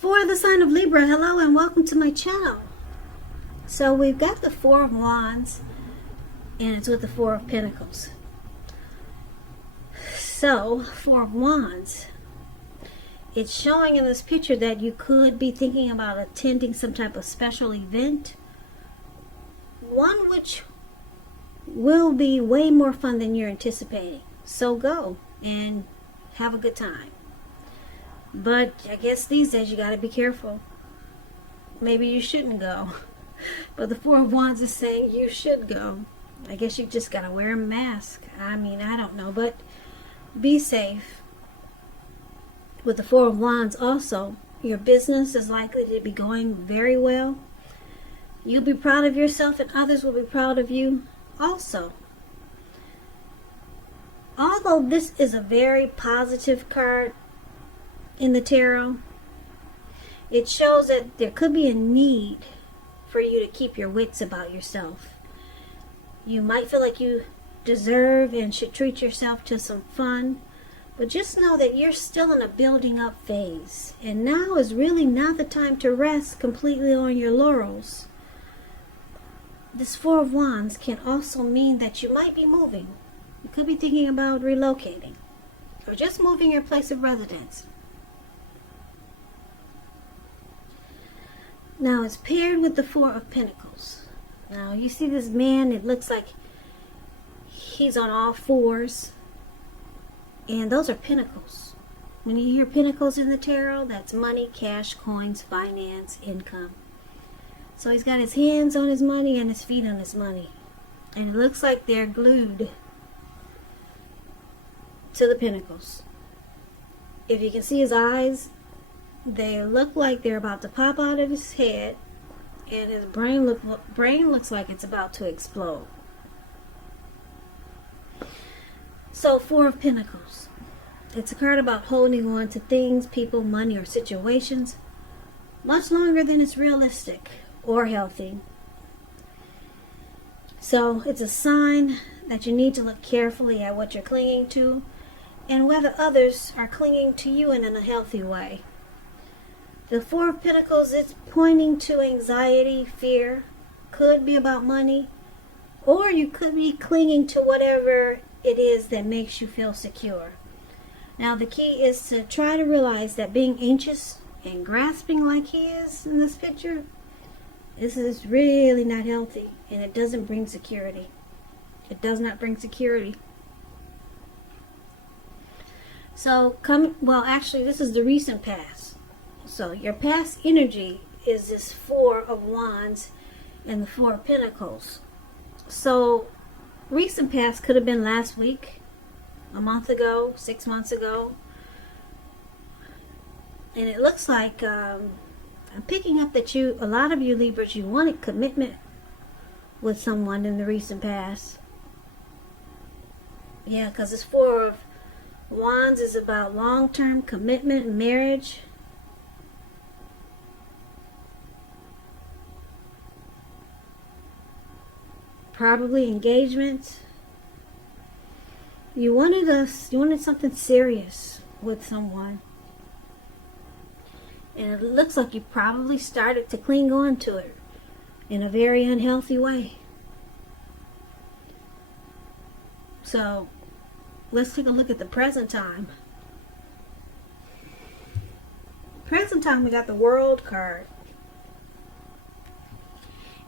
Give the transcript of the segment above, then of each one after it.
For the sign of Libra, hello and welcome to my channel. So we've got the Four of Wands and it's with the Four of Pentacles. So, Four of Wands, it's showing in this picture that you could be thinking about attending some type of special event. One which will be way more fun than you're anticipating. So go and have a good time. But I guess these days you got to be careful. Maybe you shouldn't go. But the Four of Wands is saying you should go. I guess you just got to wear a mask. I mean, I don't know. But be safe. With the Four of Wands also, your business is likely to be going very well. You'll be proud of yourself and others will be proud of you also. Although this is a very positive card in the tarot, it shows that there could be a need for you to keep your wits about yourself. You might feel like you deserve and should treat yourself to some fun, but just know that you're still in a building up phase, and now is really not the time to rest completely on your laurels. This Four of Wands can also mean that you might be moving. You could be thinking about relocating or just moving your place of residence. Now it's paired with the Four of Pentacles. Now you see this man, it looks like he's on all fours. And those are pentacles. When you hear pentacles in the tarot, that's money, cash, coins, finance, income. So he's got his hands on his money and his feet on his money. And it looks like they're glued to the pentacles. If you can see his eyes, they look like they're about to pop out of his head, and his brain looks like it's about to explode. So, Four of Pentacles. It's a card about holding on to things, people, money, or situations much longer than it's realistic or healthy. So, it's a sign that you need to look carefully at what you're clinging to and whether others are clinging to you in a healthy way. The Four of Pentacles, it's pointing to anxiety, fear, could be about money, or you could be clinging to whatever it is that makes you feel secure. Now the key is to try to realize that being anxious and grasping like he is in this picture, this is really not healthy, and it doesn't bring security. It does not bring security. So actually this is the recent past. So your past energy is this Four of Wands and the Four of Pentacles. So recent past could have been last week, a month ago, 6 months ago. And it looks like I'm picking up that a lot of you Libras, you wanted commitment with someone in the recent past. Yeah, because this Four of Wands is about long-term commitment, marriage. Probably engagement. You wanted something serious with someone. And it looks like you probably started to cling on to it in a very unhealthy way. So, let's take a look at the present time. Present time, we got the World card.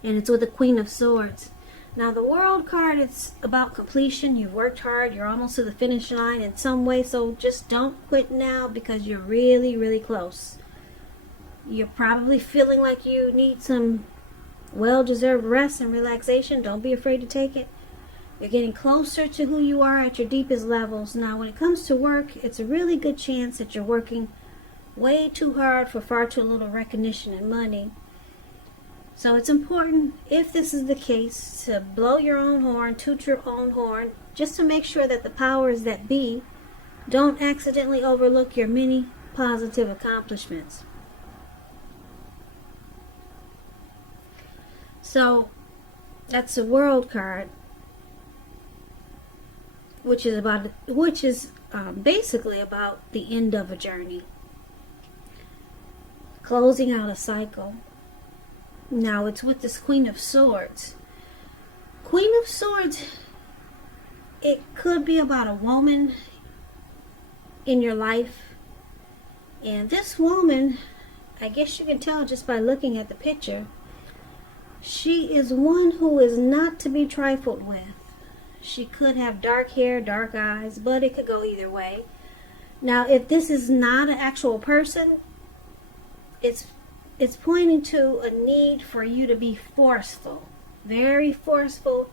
And it's with the Queen of Swords. Now the World card, it's about completion. You've worked hard. You're almost to the finish line in some way. So just don't quit now because you're really, really close. You're probably feeling like you need some well-deserved rest and relaxation. Don't be afraid to take it. You're getting closer to who you are at your deepest levels. Now when it comes to work, it's a really good chance that you're working way too hard for far too little recognition and money. So it's important, if this is the case, to blow your own horn, toot your own horn, just to make sure that the powers that be don't accidentally overlook your many positive accomplishments. So that's the World card, which is basically about the end of a journey. closing out a cycle. Now it's with this Queen of Swords. Queen of Swords, it could be about a woman in your life. And this woman, I guess you can tell just by looking at the picture, she is one who is not to be trifled with. She could have dark hair, dark eyes, but it could go either way. Now, if this is not an actual person, it's pointing to a need for you to be forceful, very forceful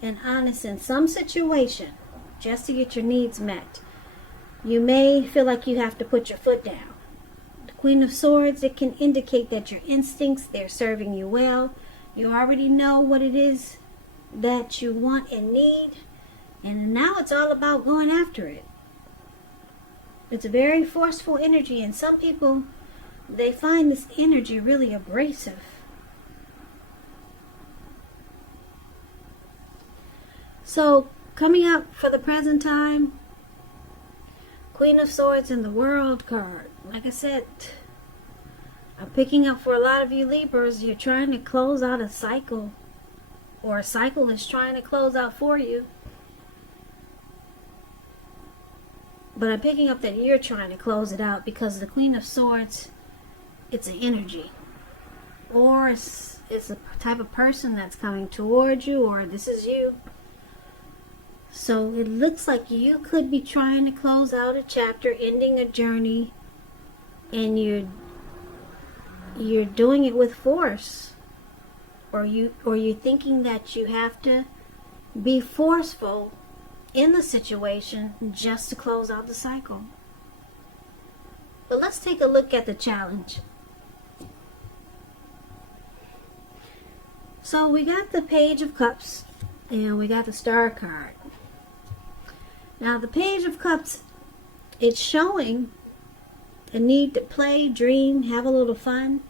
and honest in some situation just to get your needs met. You may feel like you have to put your foot down. The Queen of Swords, it can indicate that your instincts, they're serving you well. You already know what it is that you want and need, and now it's all about going after it. It's a very forceful energy, and some people, they find this energy really abrasive. So, coming up for the present time, Queen of Swords and the World card. Like I said, I'm picking up for a lot of you Libras, you're trying to close out a cycle, or a cycle is trying to close out for you. But I'm picking up that you're trying to close it out, because the Queen of Swords, it's an energy. Or it's a type of person that's coming towards you, or this is you. So it looks like you could be trying to close out a chapter, ending a journey, and you're doing it with force. Or you're thinking that you have to be forceful in the situation just to close out the cycle. But let's take a look at the challenge. So we got the Page of Cups and we got the Star card. Now the Page of Cups, it's showing a need to play, dream, have a little fun.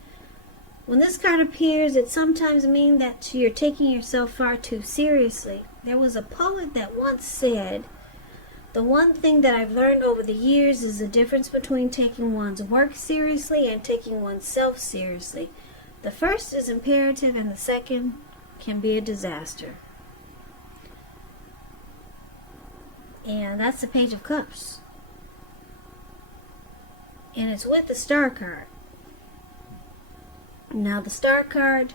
When this card appears, it sometimes means that you're taking yourself far too seriously. There was a poet that once said, "The one thing that I've learned over the years is the difference between taking one's work seriously and taking oneself seriously. The first is imperative and the second can be a disaster." And that's the Page of Cups. And it's with the Star card. Now the Star card,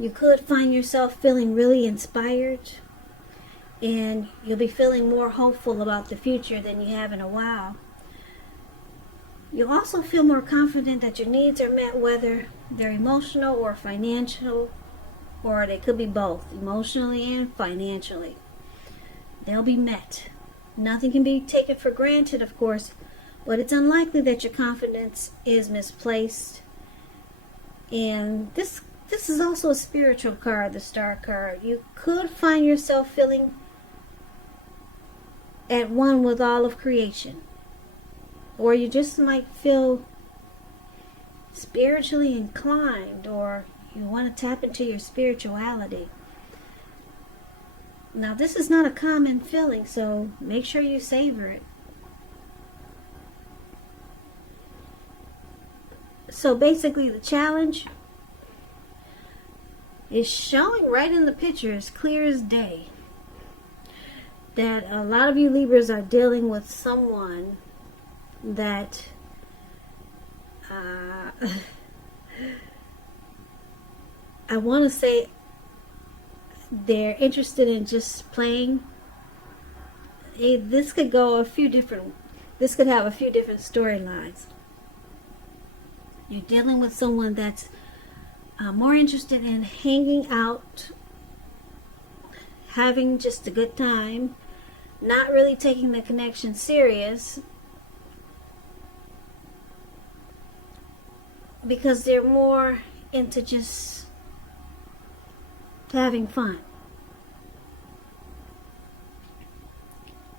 you could find yourself feeling really inspired, and you'll be feeling more hopeful about the future than you have in a while. You'll also feel more confident that your needs are met, whether they're emotional or financial, or they could be both, emotionally and financially. They'll be met. Nothing can be taken for granted, of course, but it's unlikely that your confidence is misplaced. And this is also a spiritual card, the Star card. You could find yourself feeling at one with all of creation. Or you just might feel spiritually inclined, or you want to tap into your spirituality. Now this is not a common feeling, so make sure you savor it. So basically the challenge is showing right in the picture as clear as day that a lot of you Libras are dealing with someone that I want to say they're interested in just playing. This could have a few different storylines. You're dealing with someone that's more interested in hanging out, having just a good time, not really taking the connection serious, because they're more into just having fun.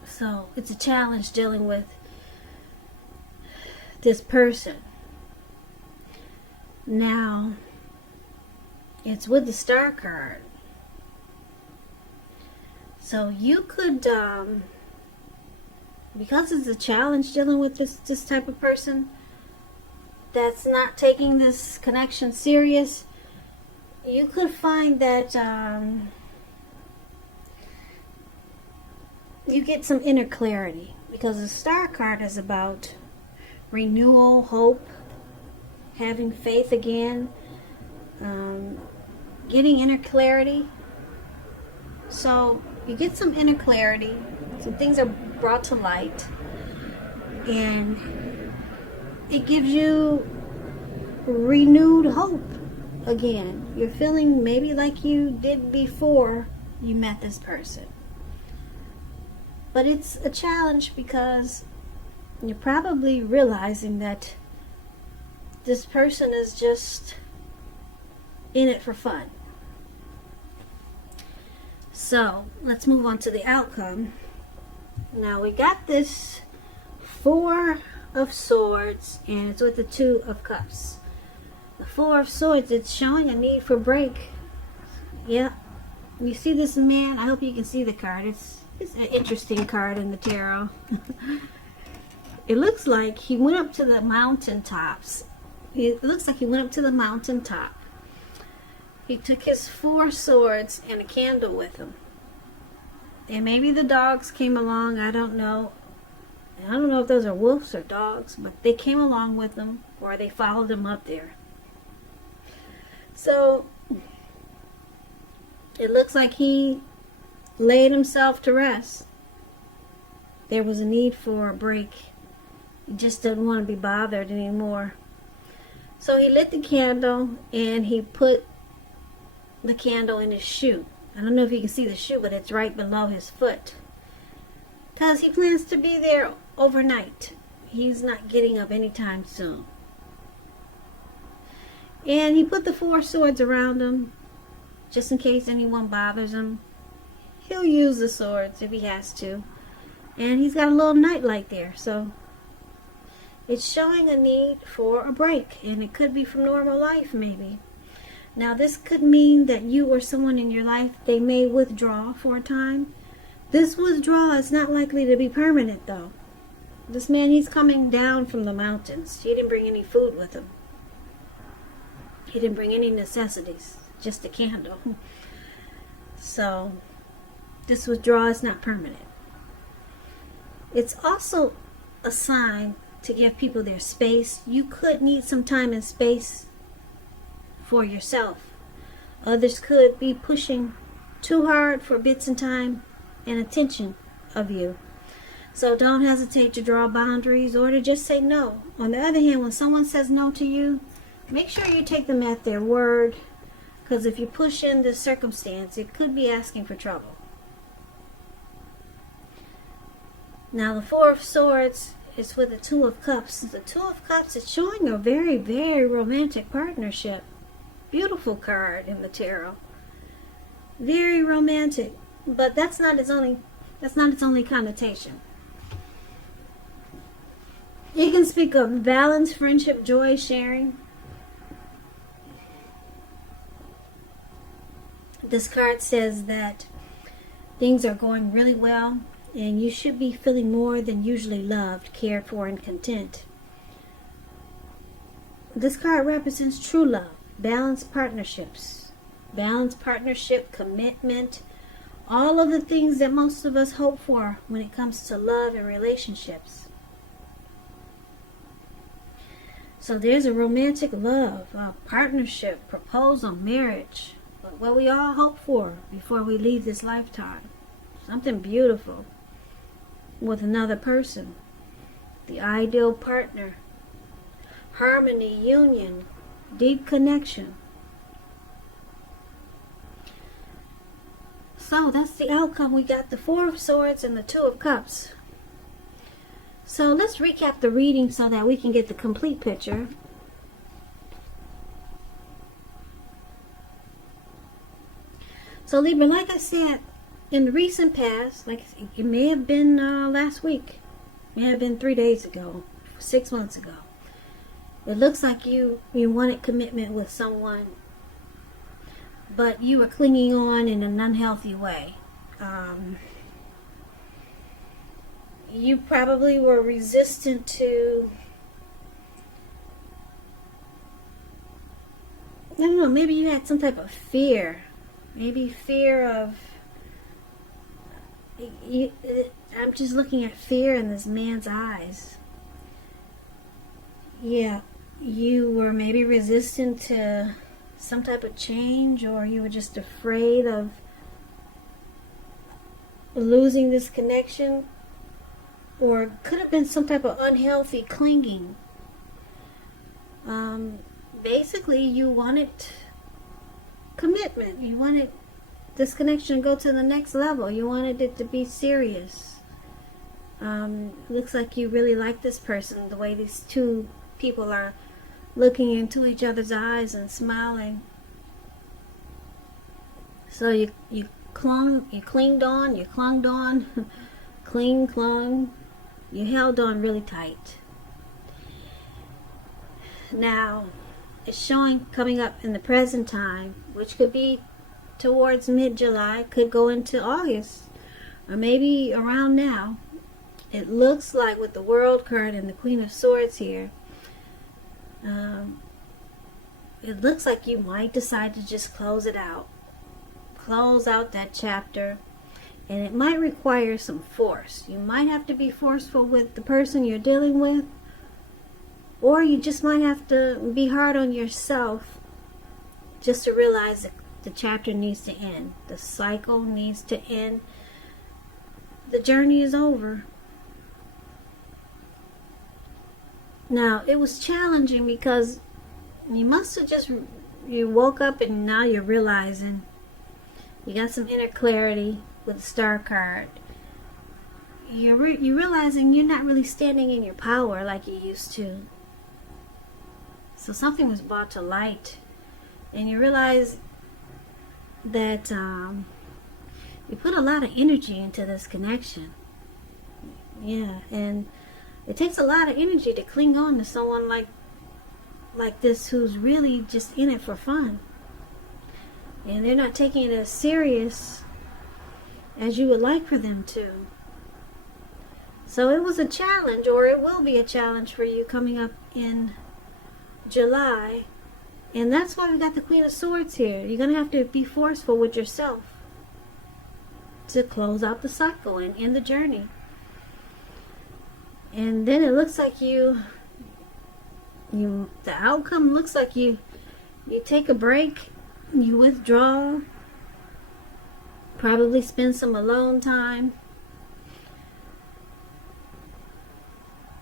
So it's a challenge dealing with this person. Now, it's with the Star card. So you could, because it's a challenge dealing with this type of person, that's not taking this connection serious, you could find that you get some inner clarity, because the Star card is about renewal, hope, having faith again, getting inner clarity. So you get some inner clarity, some things are brought to light, and it gives you renewed hope again. You're feeling maybe like you did before you met this person. But it's a challenge because you're probably realizing that this person is just in it for fun. So let's move on to the outcome. Now we got this Four of Swords, and it's with the Two of Cups. The Four of Swords, it's showing a need for break. Yeah, you see this man. I hope you can see the card. It's an interesting card in the tarot. It looks like he went up to the mountaintops. It looks like he went up to the mountaintop. He took his Four Swords and a candle with him. And maybe the dogs came along. I don't know. I don't know if those are wolves or dogs, but they came along with him, or they followed him up there. So it looks like he laid himself to rest. There was a need for a break. He just didn't want to be bothered anymore. So he lit the candle and he put the candle in his shoe. I don't know if you can see the shoe, but it's right below his foot, because he plans to be there overnight. He's not getting up anytime soon. And he put the Four Swords around him, just in case anyone bothers him. He'll use the swords if he has to. And he's got a little nightlight there, so it's showing a need for a break, and it could be from normal life maybe. Now this could mean that you or someone in your life, they may withdraw for a time. This withdrawal is not likely to be permanent though. This man, he's coming down from the mountains. He didn't bring any food with him. He didn't bring any necessities, just a candle. So this withdrawal is not permanent. It's also a sign to give people their space. You could need some time and space for yourself. Others could be pushing too hard for bits and time and attention of you. So don't hesitate to draw boundaries or to just say no. On the other hand, when someone says no to you, make sure you take them at their word, because if you push in this circumstance, it could be asking for trouble. Now the Four of Swords is with the Two of Cups. The Two of Cups is showing a very, very romantic partnership. Beautiful card in the tarot. Very romantic, but that's not its only connotation. It can speak of balance, friendship, joy, sharing. This card says that things are going really well, and you should be feeling more than usually loved, cared for, and content. This card represents true love, balanced partnerships, commitment, all of the things that most of us hope for when it comes to love and relationships. So there's a romantic love, a partnership, proposal, marriage, what we all hope for before we leave this lifetime. Something beautiful with another person, the ideal partner, harmony, union, deep connection. So that's the outcome. We got the Four of Swords and the Two of Cups. So let's recap the reading so that we can get the complete picture. So Libra, like I said, in the recent past, like it may have been last week, may have been 3 days ago, 6 months ago. It looks like you wanted commitment with someone, but you were clinging on in an unhealthy way. You probably were resistant to I don't know, maybe you had some type of fear. Maybe fear of, I'm just looking at fear in this man's eyes. Yeah, you were maybe resistant to some type of change, or you were just afraid of losing this connection, or it could have been some type of unhealthy clinging. Basically, you wanted commitment. You wanted this connection to go to the next level. You wanted it to be serious. Looks like you really like this person, the way these two people are looking into each other's eyes and smiling. So you clung on, clung, you held on really tight. Now, it's showing coming up in the present time, which could be towards mid-July, could go into August, or maybe around now. It looks like with the World card and the Queen of Swords here, it looks like you might decide to just close it out. Close out that chapter. And it might require some force. You might have to be forceful with the person you're dealing with. Or you just might have to be hard on yourself just to realize that the chapter needs to end. The cycle needs to end. The journey is over. Now, it was challenging because you must have just, you woke up and now you're realizing you got some inner clarity with the Star card. You're realizing you're not really standing in your power like you used to. So something was brought to light, and you realize that you put a lot of energy into this connection. Yeah, and it takes a lot of energy to cling on to someone like this who's really just in it for fun. And they're not taking it as serious as you would like for them to. So it was a challenge, or it will be a challenge for you coming up in July. And that's why we got the Queen of Swords here. You're going to have to be forceful with yourself to close out the cycle and end the journey. And then it looks like the outcome looks like you take a break, you withdraw, probably spend some alone time.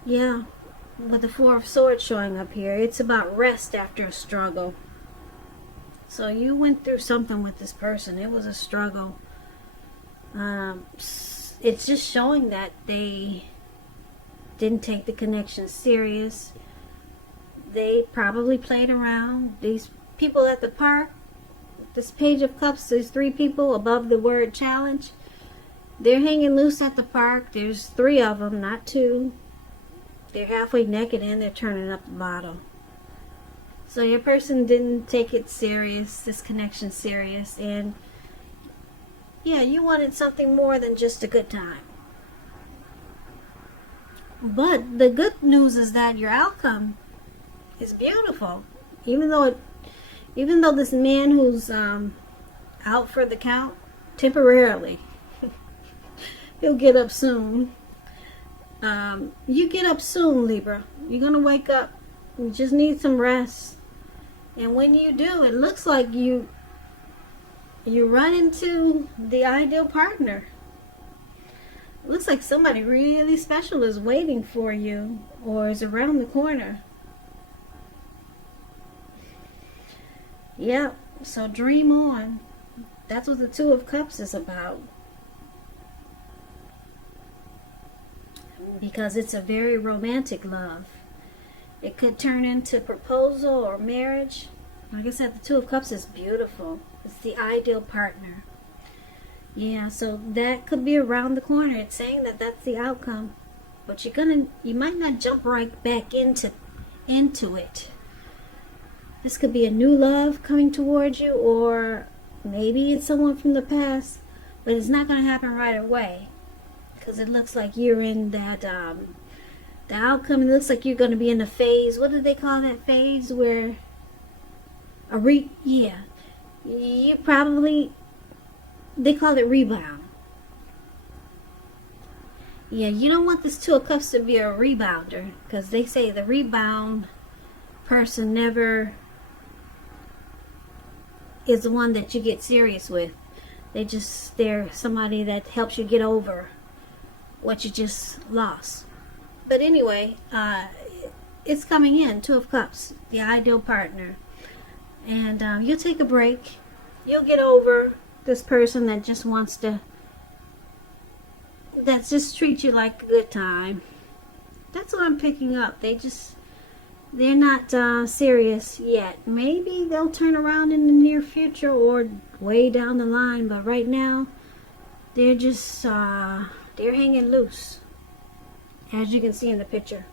Yeah, with the Four of Swords showing up here, it's about rest after a struggle. So you went through something with this person. It was a struggle. It's just showing that they didn't take the connection serious. They probably played around. These people at the park, this Page of Cups, there's 3 people above the word challenge. They're hanging loose at the park. There's 3 of them, not 2. They're halfway naked and they're turning up the bottle. So your person didn't take it serious, this connection serious, and yeah, you wanted something more than just a good time. But the good news is that your outcome is beautiful. Even though this man who's out for the count temporarily, he'll get up soon. You get up soon, Libra. You're gonna wake up. You just need some rest. And when you do, it looks like you run into the ideal partner. It looks like somebody really special is waiting for you or is around the corner. Yeah, so dream on. That's what the Two of Cups is about. Because it's a very romantic love. It could turn into proposal or marriage. Like I said, the Two of Cups is beautiful. It's the ideal partner. Yeah, so that could be around the corner. It's saying that that's the outcome. But you might not jump right back into it. This could be a new love coming towards you, or maybe it's someone from the past, but it's not going to happen right away. Because it looks like you're in that, the outcome, it looks like you're going to be in a phase, what do they call that phase, where Yeah. You probably, they call it rebound. Yeah, you don't want this Two of Cups to be a rebounder, because they say the rebound person never is the one that you get serious with. They're somebody that helps you get over what you just lost. But anyway, it's coming in, Two of Cups, the ideal partner. And you'll take a break. You'll get over this person that just treats you like a good time. That's what I'm picking up. They're not serious yet. Maybe they'll turn around in the near future or way down the line. But right now, they're hanging loose, as you can see in the picture.